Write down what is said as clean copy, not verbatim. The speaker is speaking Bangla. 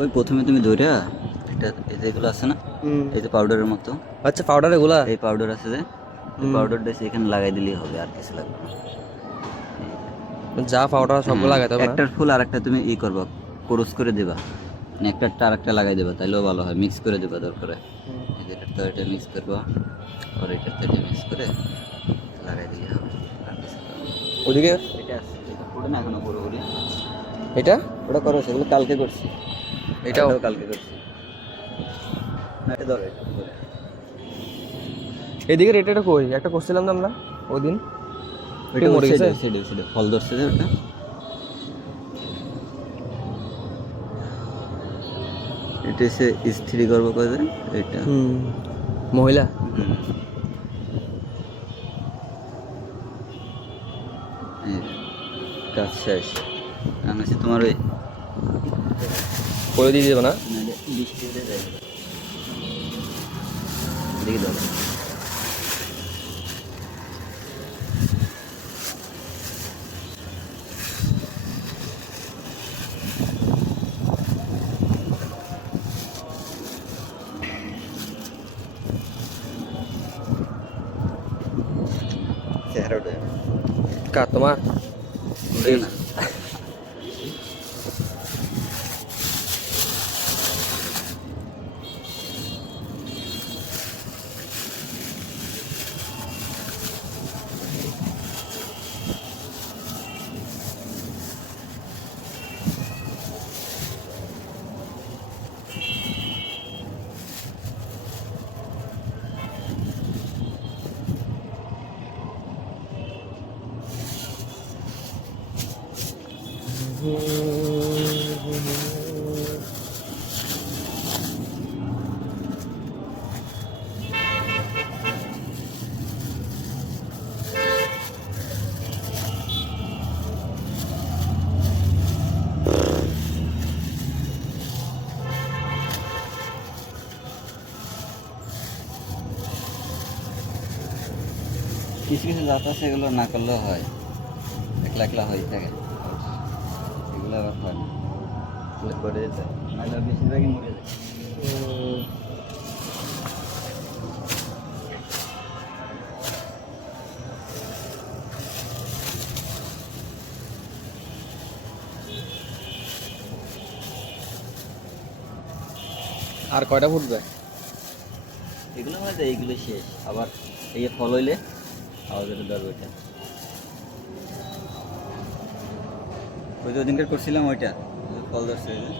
ওই প্রথমে তুমি ধইরা এটা এই যেগুলো আছে না, এই যে পাউডারের মতো, আচ্ছা পাউডার এগুলা। এই পাউডার আছে যে, এই পাউডারটা এখানে লাগাই দিলেই হবে, আর কিছু লাগবে না। যা পাউডার সবগুলো লাগাতে হবে না? একটার ফুল আর একটা তুমি করবা, ক্রস করে দেবা, মানে একটারটা আর একটা লাগাই দেবা, তাইলেও ভালো হয়। মিক্স করে দেবা দরকারে, এই যে এটা এটা মিক্স করবা, আর এটার থেকে মিক্স করে লাগাই দিলে হবে, আর কিছু লাগবে না। ওদিকে এটা আছে, এটা পুরো না এখনো পুরোপুরি, এটা ওটা করো, সেগুলো কালকে করছি, এটাও কালকে করছি না। এটা ধরো, এটা ধরো। এদিকে এটা কই একটা করছিলাম না আমরা ওই দিন? ওইটা মরে গেছে? সেটা ফল ধরছে যে ওটা, এটা এসে স্থির করবো কাজে এটা। মহিলা হুম। এই কাজ শেষ। আমি হচ্ছে তোমার ওই করে দিয়ে দেবে না? বৃষ্টি হলে যাই দেখি ধরো। চেহারাটা কার তোমার? ওটাই না। কিছু কিছু জাত আছে, এগুলো না করলেও হয়, একলা একলা হয়ে থাকে, এগুলো আবার হয় না, এগুলো করে যেতে হয়, নাহলে বেশিরভাগই মরে যায়। আর কয়টা ফুটবে? এগুলো মানে তো এইগুলো শেষ, আবার এই ফল হইলে আবার যেটা ধরবে ওইটা, ওই যে ওদিনকার করছিলাম ওইটা, ফল ধরছে ওই যে।